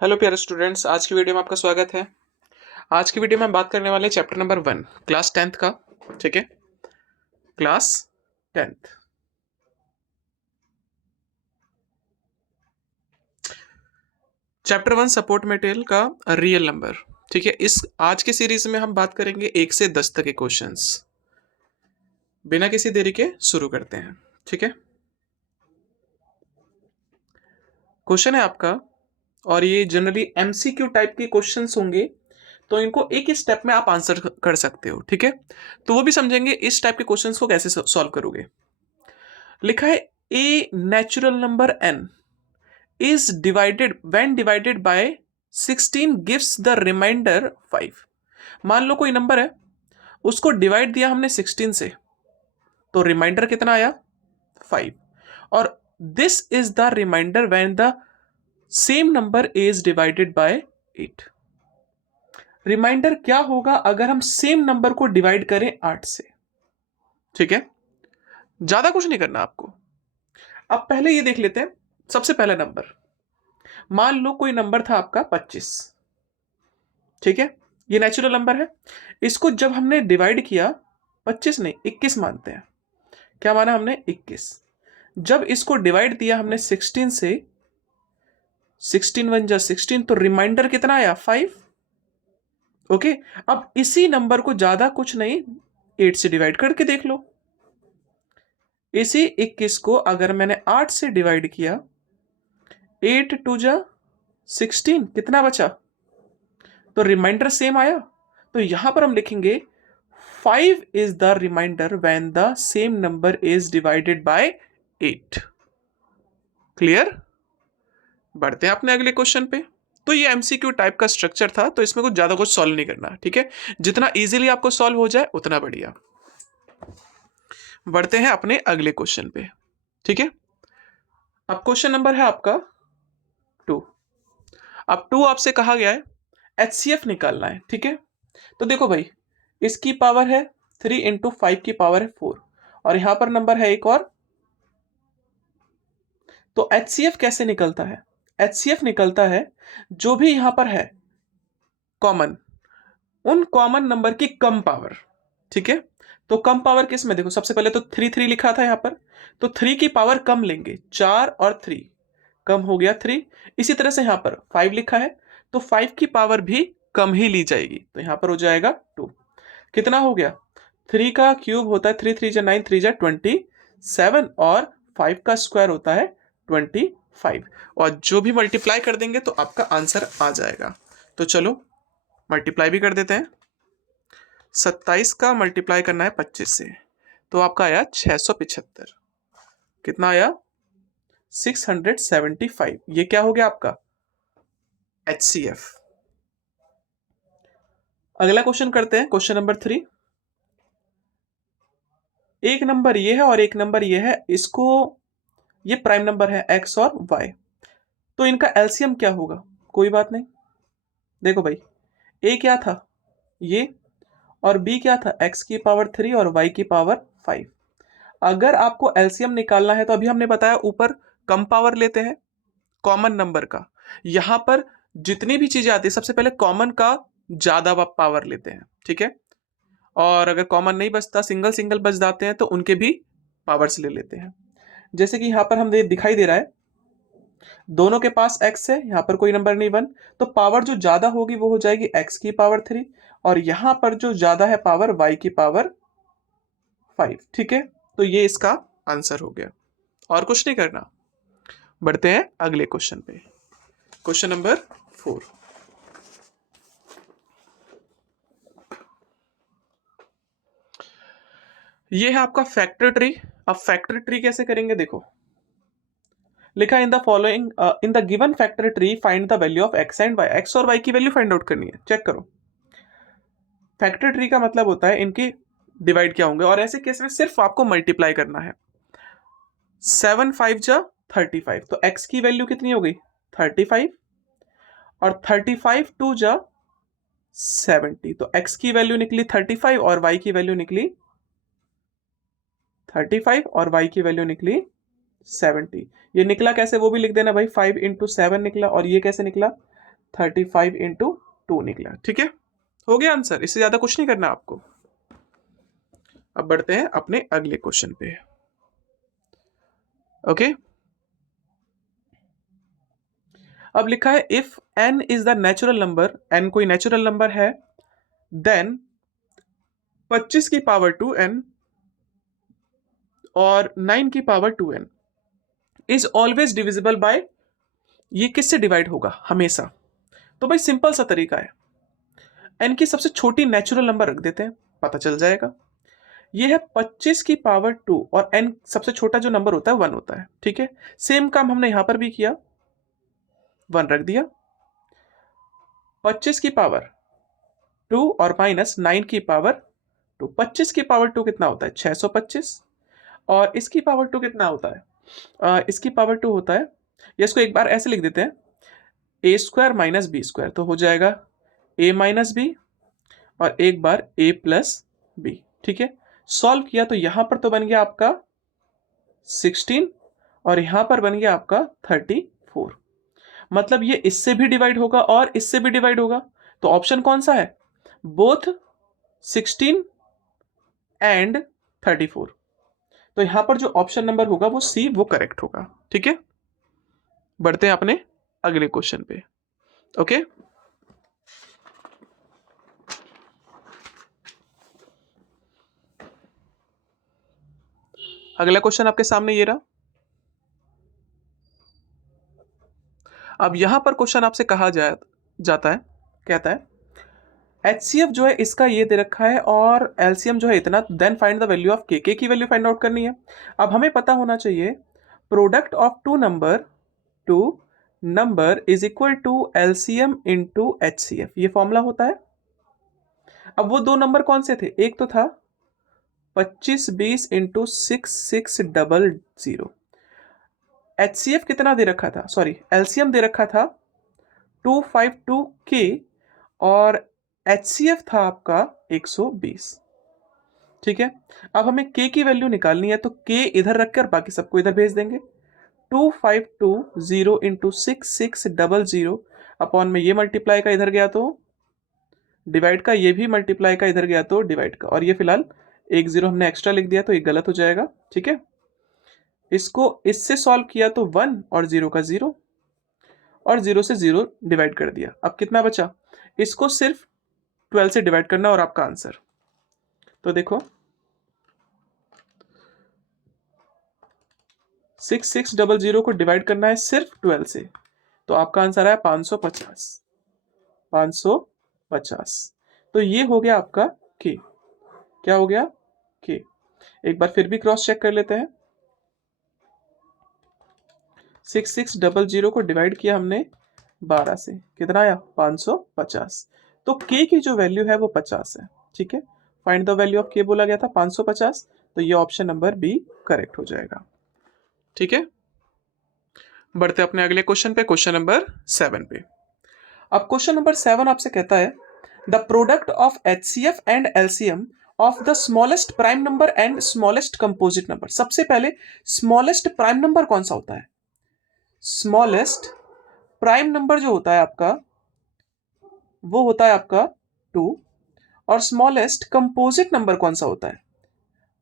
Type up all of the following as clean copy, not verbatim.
Hello प्यारे students, आज की वीडियो में आपका स्वागत है। आज की वीडियो में हम बात करने वाले हैं चैप्टर नंबर 1 क्लास 10th का। ठीक है, class 10th। Chapter 1 support material का रियल नंबर। ठीक है, इस आज के सीरीज में हम बात करेंगे 1 से 10 तक के क्वेश्चंस। बिना किसी देरी के शुरू करते हैं। ठीक है, क्वेश्चन है आपका, और ये जनरली एमसीक्यू टाइप के क्वेश्चंस होंगे, तो इनको एक ही स्टेप में आप आंसर कर सकते हो। ठीक है, तो वो भी समझेंगे इस टाइप के क्वेश्चंस को कैसे सॉल्व करोगे। लिखा है a natural number n is divided when divided by 16 gives the remainder 5। मान लो कोई नंबर है, उसको डिवाइड दिया हमने 16 से, तो रिमाइंडर कितना आया 5। और this is the remainder when the same number is divided by 8। Remainder क्या होगा अगर हम सेम नंबर को डिवाइड करें 8 से। ठीक है, ज्यादा कुछ नहीं करना आपको। अब पहले ये देख लेते हैं, सबसे पहला नंबर मान लो कोई नंबर था आपका 25। ठीक है, ये नेचुरल नंबर है। इसको जब हमने डिवाइड किया, 25 नहीं 21 मानते हैं। क्या माना हमने 21। जब इसको डिवाइड दिया हमने 16 से, 16 वन जा 16, तो रिमाइंडर कितना आया 5। ओके, अब इसी नंबर को ज्यादा कुछ नहीं 8 से डिवाइड करके देख लो। इसी 21 को अगर मैंने 8 से डिवाइड किया, 8 टू जा 16, कितना बचा, तो रिमाइंडर सेम आया। तो यहां पर हम लिखेंगे 5 is the remainder when the same number is divided by 8। Clear. बढ़ते हैं अपने अगले क्वेश्चन पे। तो ये एमसीक्यू टाइप का स्ट्रक्चर था, तो इसमें कुछ ज्यादा कुछ सॉल्व नहीं करना। ठीक है, जितना इजीली आपको सॉल्व हो जाए उतना बढ़िया। बढ़ते हैं अपने अगले क्वेश्चन पे। ठीक है, अब क्वेश्चन नंबर है आपका 2। अब 2 आपसे कहा गया है एचसीएफ निकालना है। ठीक है, तो देखो भाई, इसकी पावर है 3 इंटू 5 की पावर है 4, और यहां पर नंबर है एक और। तो एचसीएफ कैसे निकलता है? एचसीएफ निकलता है जो भी यहां पर है कॉमन, उन कॉमन नंबर की कम पावर। ठीक है, तो कम पावर किस में, देखो सबसे पहले तो 3 लिखा था यहां पर, तो 3 की पावर कम लेंगे, 4 और 3 कम हो गया 3। इसी तरह से यहां पर 5 लिखा है, तो 5 की पावर भी कम ही ली जाएगी, तो यहां पर हो जाएगा 2। कितना हो गया, 3 का क्यूब होता है 3 3 जा 9, 3 जा 27, और 5 का स्क्वायर होता है 25, और जो भी मल्टीप्लाई कर देंगे तो आपका आंसर आ जाएगा। तो चलो मल्टीप्लाई भी कर देते हैं। 27 का मल्टीप्लाई करना है 25 से, तो आपका आया 675। कितना आया 675। ये क्या हो गया आपका HCF। अगला क्वेश्चन करते हैं, क्वेश्चन नंबर 3। एक नंबर ये है और एक नंबर ये है, इसको ये प्राइम नंबर है x और y, तो इनका एलसीएम क्या होगा? कोई बात नहीं, देखो भाई, a क्या था ये, और b क्या था x की पावर 3 और y की पावर 5। अगर आपको एलसीएम निकालना है तो अभी हमने बताया ऊपर कम पावर लेते हैं कॉमन नंबर का। यहां पर जितनी भी चीजें आती है सबसे पहले कॉमन का ज्यादा पावर लेते हैं। ठीक है, और अगर कॉमन नहीं बचता, सिंगल सिंगल बच जाते हैं, तो उनके भी पावर्स ले लेते हैं। जैसे कि यहां पर हम दिखाई दे रहा है दोनों के पास x है, यहां पर कोई नंबर नहीं 1, तो पावर जो ज्यादा होगी वो हो जाएगी x की पावर 3, और यहां पर जो ज्यादा है पावर y की पावर 5। ठीक है, तो ये इसका आंसर हो गया, और कुछ नहीं करना। बढ़ते हैं अगले क्वेश्चन पे, क्वेश्चन नंबर 4। ये है आपका फैक्टर ट्री। अब फैक्टर ट्री कैसे करेंगे, देखो लिखा in the following, in the given factor tree find the value of x and y. X और वाई की वैल्यू फाइंड आउट करनी है। चेक करो, फैक्टर ट्री का मतलब होता है इनकी डिवाइड क्या होंगे, और ऐसे केस में सिर्फ आपको मल्टीप्लाई करना है। 7 5 जा 35, तो x की वैल्यू कितनी हो गई 35, और 35 2 जा 70, तो x की वैल्यू निकली 35 और y की वैल्यू निकली 35 और y की वैल्यू निकली 70। ये निकला कैसे वो भी लिख देना भाई, 5 इंटू 7 निकला, और ये कैसे निकला 35 इंटू 2 निकला। ठीक है, हो गया आंसर, इससे ज्यादा कुछ नहीं करना आपको। अब बढ़ते हैं अपने अगले क्वेश्चन पे। ओके, अब लिखा है if n is the natural number, n कोई नेचुरल नंबर है, देन 25 की पावर 2n और 9 की power 2n is always divisible by, ये किससे डिवाइड होगा हमेशा? तो भाई सिंपल सा तरीका है, n की सबसे छोटी नेचुरल नंबर रख देते हैं, पता चल जाएगा। ये है 25 की पावर 2 और n सबसे छोटा जो नंबर होता है 1 होता है। ठीक है, सेम काम हमने यहां पर भी किया, 1 रख दिया। 25 की पावर 2 और माइनस 9 की पावर 2, 25 की पावर 2 कितना होता है 625, और इसकी पावर 2 कितना होता है, इसकी पावर 2 होता है, या इसको एक बार ऐसे लिख देते हैं, ए स्क्वायर माइनस बी स्क्वायर, तो हो जाएगा ए माइनस बी और एक बार ए प्लस बी। ठीक है, सॉल्व किया तो यहां पर तो बन गया आपका 16 और यहां पर बन गया आपका 34, मतलब ये इससे भी डिवाइड होगा और इससे भी डिवाइड होगा, तो ऑप्शन कौन सा है, बोथ 16 एंड 34, तो यहां पर जो ऑप्शन नंबर होगा वो सी, वो करेक्ट होगा। ठीक है, बढ़ते हैं अपने अगले क्वेश्चन पे। ओके, अगला क्वेश्चन आपके सामने ये रहा। अब यहां पर क्वेश्चन आपसे कहा जाता है, कहता है HCF जो है इसका ये दे रखा है और LCM जो है इतना, then find the value of k की वैल्यू फाइंड आउट करनी है। अब हमें पता होना चाहिए product of two number is equal to LCM into HCF, ये फॉर्मूला होता है। अब वो दो नंबर कौन से थे, एक तो था 2520 इंटू 6600, HCF कितना दे रखा था, सॉरी LCM दे रखा था 252K और HCF था आपका 120। ठीक है, अब हमें K की वैल्यू निकालनी है, तो K इधर रखकर बाकी सबको इधर भेज देंगे। 2520 इंटू 6600 अपॉन में ये मल्टीप्लाई का इधर गया तो डिवाइड का, ये भी मल्टीप्लाई का इधर गया तो डिवाइड का, और ये फिलहाल एक जीरो हमने एक्स्ट्रा लिख दिया तो ये गलत हो जाएगा। ठीक है, इसको इससे सॉल्व किया तो 1 और 0 का 0 और 0 से 0 डिवाइड कर दिया, अब कितना बचा, इसको सिर्फ 12 से डिवाइड करना और आपका आंसर, तो देखो 6600 को डिवाइड करना है सिर्फ 12 से, तो आपका आंसर है 550। 550, तो ये हो गया आपका के, क्या हो गया के। एक बार फिर भी क्रॉस चेक कर लेते हैं, 6600 को डिवाइड किया हमने 12 से, कितना आया 550, तो के की जो वैल्यू है वो 50 है। ठीक है, फाइंड द वैल्यू ऑफ के बोला गया था 550, तो ये ऑप्शन नंबर बी करेक्ट हो जाएगा। ठीक है, बढ़ते अपने अगले क्वेश्चन पे, क्वेश्चन नंबर 7 पे। अब क्वेश्चन नंबर 7 आपसे कहता है the product of HCF and LCM of the smallest prime number and smallest composite number. सबसे पहले स्मॉलेस्ट प्राइम नंबर कौन सा होता है, स्मॉलेस्ट प्राइम नंबर जो होता है आपका वो होता है आपका 2, और स्मॉलेस्ट कंपोजिट नंबर कौन सा होता है,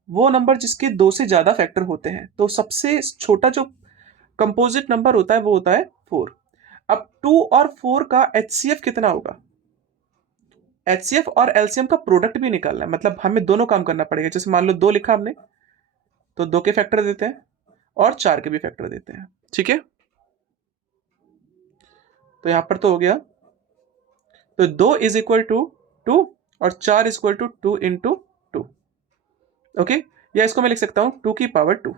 वो नंबर जिसके 2 से ज्यादा फैक्टर होते हैं, तो सबसे छोटा जो कंपोजिट नंबर होता है वो होता है 4। अब 2 और 4 का HCF कितना होगा, HCF और LCM का प्रोडक्ट भी निकालना है, मतलब हमें दोनों काम करना पड़ेगा। जैसे मान लो 2 लिखा हमने, तो 2 के फैक्टर देते हैं और 4 के भी फैक्टर देते हैं। ठीक है, तो यहां पर तो हो गया, तो 2 इज इक्वल टू 2 और 4 is equal to 2 into 2। Okay, या इसको मैं लिख सकता हूं 2 की पावर 2।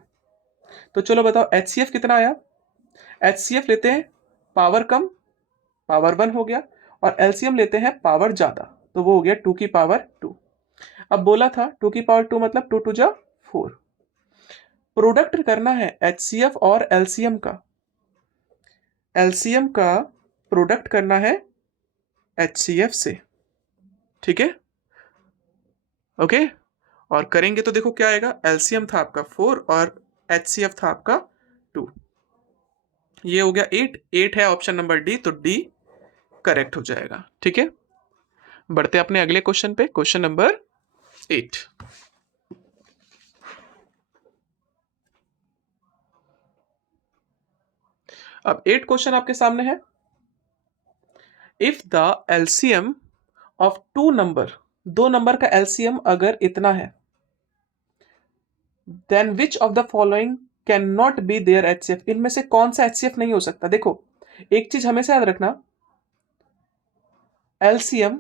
तो चलो बताओ HCF कितना आया, HCF लेते हैं पावर कम, पावर 1 हो गया, और LCM लेते हैं पावर ज्यादा, तो वो हो गया 2 की पावर 2। अब बोला था 2 की पावर 2 मतलब 2 2 जा 4। प्रोडक्ट करना है HCF और LCM का, LCM का प्रोडक्ट करना है HCF से। ठीक है, ओके, और करेंगे तो देखो क्या आएगा, LCM था आपका 4 और HCF था आपका 2, ये हो गया 8 है ऑप्शन नंबर डी, तो डी करेक्ट हो जाएगा। ठीक है, बढ़ते अपने अगले क्वेश्चन पे, क्वेश्चन नंबर 8। अब 8 क्वेश्चन आपके सामने है। If the LCM of two number, दो नंबर का एलसीएम अगर इतना है, then which of the following can not be their HCF, इनमें से कौन सा एचसीएफ नहीं हो सकता। देखो एक चीज हमेशा याद रखना, एलसीएम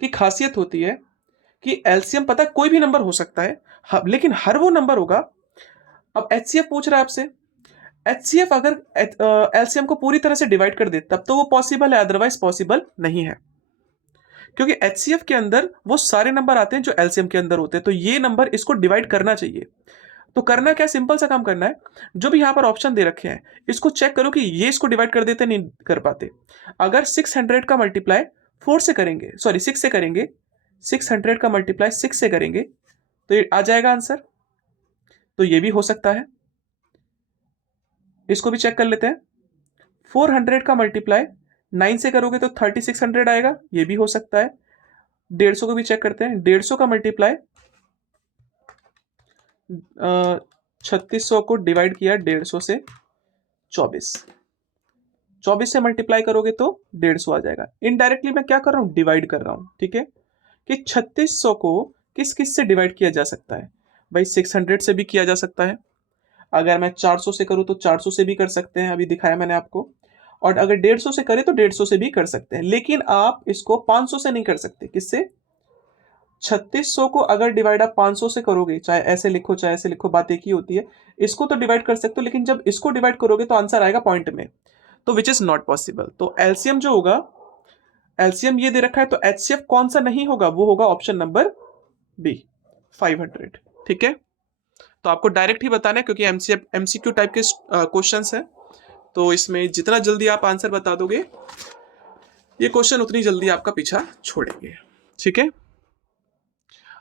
की खासियत होती है कि एलसीएम पता है कोई भी नंबर हो सकता है, लेकिन हर वो नंबर होगा। अब एचसीएफ पूछ रहा है आपसे, एचसीएफ अगर एलसीएम को पूरी तरह से डिवाइड कर दे तब तो वो पॉसिबल है, अदरवाइज पॉसिबल नहीं है, क्योंकि एचसीएफ के अंदर वो सारे नंबर आते हैं जो एलसीएम के अंदर होते हैं। तो ये नंबर इसको डिवाइड करना चाहिए। तो करना क्या, सिंपल सा काम करना है, जो भी यहां पर ऑप्शन दे रखे हैं इसको चेक करो कि ये इसको डिवाइड कर देते नहीं कर पाते। अगर 600 का मल्टीप्लाई 4 से करेंगे, सॉरी 6 से करेंगे, 600 का मल्टीप्लाई 6 से करेंगे तो ये आ जाएगा आंसर। तो ये भी हो सकता है, इसको भी चेक कर लेते हैं। 400 का मल्टीप्लाई 9 से करोगे तो 3600 आएगा, ये भी हो सकता है। 150 को भी चेक करते हैं, 150 का मल्टीप्लाई 3600 को डिवाइड किया 150 से 24 से मल्टीप्लाई करोगे तो 150 आ जाएगा। इनडायरेक्टली मैं क्या कर रहा हूं, डिवाइड कर रहा हूं। ठीक है, कि 3600 को किस किस से डिवाइड किया जा सकता है, भाई 600 से भी किया जा सकता है, अगर मैं 400 से करूं तो 400 से भी कर सकते हैं, अभी दिखाया मैंने आपको, और अगर 150 से करें तो 150 से भी कर सकते हैं। लेकिन आप इसको 500 से नहीं कर सकते। किससे, 3600 को अगर डिवाइड आप 500 से करोगे, चाहे ऐसे लिखो चाहे ऐसे लिखो, बात एक ही होती है। इसको तो डिवाइड कर सकते हो, लेकिन जब इसको डिवाइड करोगे तो आंसर आएगा पॉइंट में, तो विच इज नॉट पॉसिबल। तो एलसीएम जो होगा, एलसीएम ये दे रखा है, तो एचसीएफ कौन सा नहीं होगा, वो होगा ऑप्शन नंबर बी, 500। ठीक है, तो आपको डायरेक्ट ही बताना है क्योंकि एमसीक्यू टाइप के क्वेश्चंस हैं, तो इसमें जितना जल्दी आप आंसर बता दोगे ये क्वेश्चन उतनी जल्दी आपका पीछा छोड़ेंगे। ठीक है,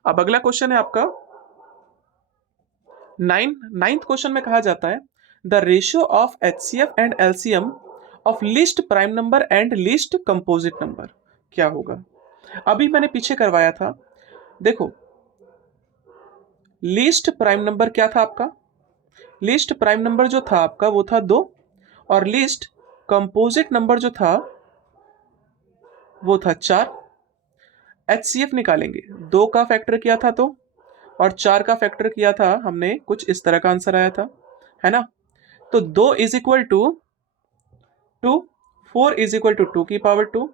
अब अगला क्वेश्चन है आपका 9th क्वेश्चन में कहा जाता है the ratio of HCF and LCM of list prime number and list composite number क्या होगा। अभी मैंने पीछे करवाया था, देखो लिस्ट प्राइम नंबर क्या था आपका, लिस्ट प्राइम नंबर जो था आपका वो था 2, और लिस्ट कंपोजिट नंबर जो था वो था 4। एचसीएफ निकालेंगे, 2 का फैक्टर किया था तो, और 4 का फैक्टर किया था हमने, कुछ इस तरह का आंसर आया था, है ना। तो 2 is equal to 2, 4 is equal to 2 की पावर 2।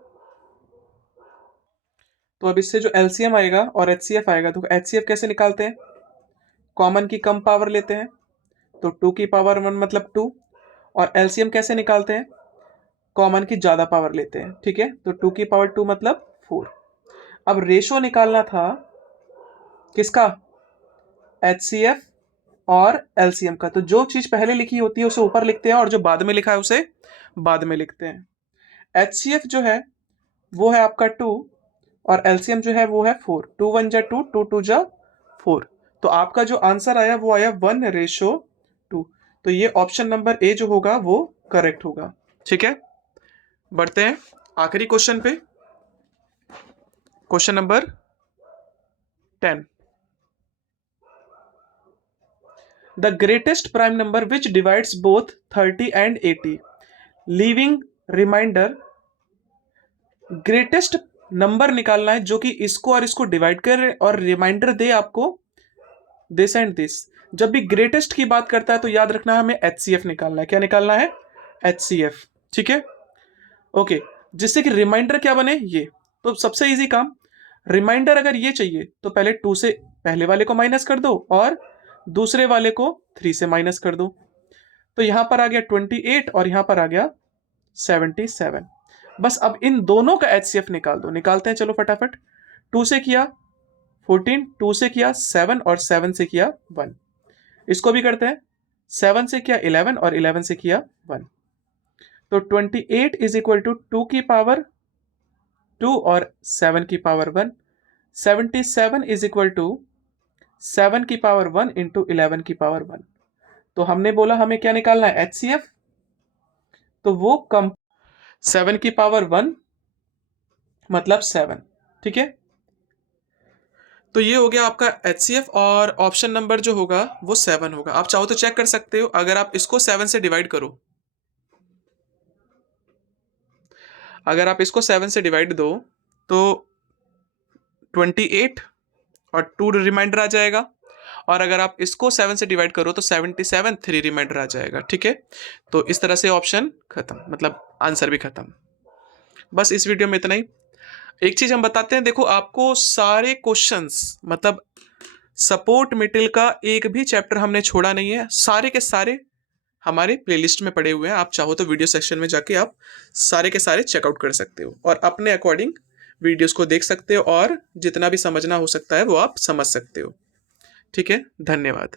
तो अब इससे जो एलसीएम आएगा और एचसीएफ आएगा, तो एचसीएफ कैसे निकालते हैं, कॉमन की कम पावर लेते हैं, तो 2 की पावर 1 मतलब 2, और एलसीएम कैसे निकालते हैं, कॉमन की ज्यादा पावर लेते हैं। ठीक है, तो 2 की पावर 2 मतलब 4। अब रेशो निकालना था किसका, एचसीएफ और एलसीएम का, तो जो चीज पहले लिखी होती है उसे ऊपर लिखते हैं और जो बाद में लिखा है उसे बाद में लिखते हैं। एचसीएफ जो है वो है आपका 2, और एलसीएम जो है वो है 4। 2 1 जा 2, 2 2 जा 4। तो आपका जो आंसर आया वो आया 1:2। तो ये ऑप्शन नंबर ए जो होगा वो करेक्ट होगा। ठीक है, बढ़ते हैं आखिरी क्वेश्चन पे, question number 10। The greatest prime number which divides both 30 and 80 leaving remainder, greatest number निकालना है जो कि इसको और इसको डिवाइड करे और रिमाइंडर दे आपको दिस एंड दिस। जब भी ग्रेटेस्ट की बात करता है तो याद रखना है हमें एचसीएफ निकालना है। क्या निकालना है, एचसीएफ। ठीक है, ओके, जिससे कि रिमाइंडर क्या बने, ये तो सबसे इजी काम। रिमाइंडर अगर ये चाहिए तो पहले 2 से पहले वाले को माइनस कर दो और दूसरे वाले को 3 से माइनस कर दो, तो यहां पर आ गया 28 और यहां पर आ गया 77। बस अब इन दोनों का एचसीएफ निकाल दो, निकालते हैं चलो फटाफट। 2 से किया 14, 2 से किया 7 और 7 से किया 1। इसको भी करते हैं, 7 से किया 11 और 11 से किया 1। तो 28 इज इक्वल टू 2 की पावर 2 और 7 की पावर 1। 77 इज इक्वल टू 7 की पावर 1 इंटू 11 की पावर 1। तो हमने बोला हमें क्या निकालना है, एचसीएफ। तो वो 7 की पावर 1 मतलब 7, ठीक है। तो ये हो गया आपका HCF, और ऑप्शन नंबर जो होगा वो 7 होगा। आप चाहो तो चेक कर सकते हो, अगर आप इसको 7 से डिवाइड करो, अगर आप इसको 7 से डिवाइड दो तो 28 और 2 रिमाइंडर आ जाएगा, और अगर आप इसको 7 से डिवाइड करो तो 77, 3 रिमाइंडर आ जाएगा, ठीक है। तो इस तरह से ऑप्शन खत्म, मतलब आंसर भी खत्म। बस इस वीडियो में इतना ही। एक चीज हम बताते हैं, देखो आपको सारे क्वेश्चंस, मतलब सपोर्ट मटेरियल का एक भी चैप्टर हमने छोड़ा नहीं है, सारे के सारे हमारे प्लेलिस्ट में पड़े हुए हैं। आप चाहो तो वीडियो सेक्शन में जाके आप सारे के सारे चेकआउट कर सकते हो और अपने अकॉर्डिंग वीडियोस को देख सकते हो, और जितना भी समझना हो सकता है वो आप समझ सकते हो। ठीक है, धन्यवाद।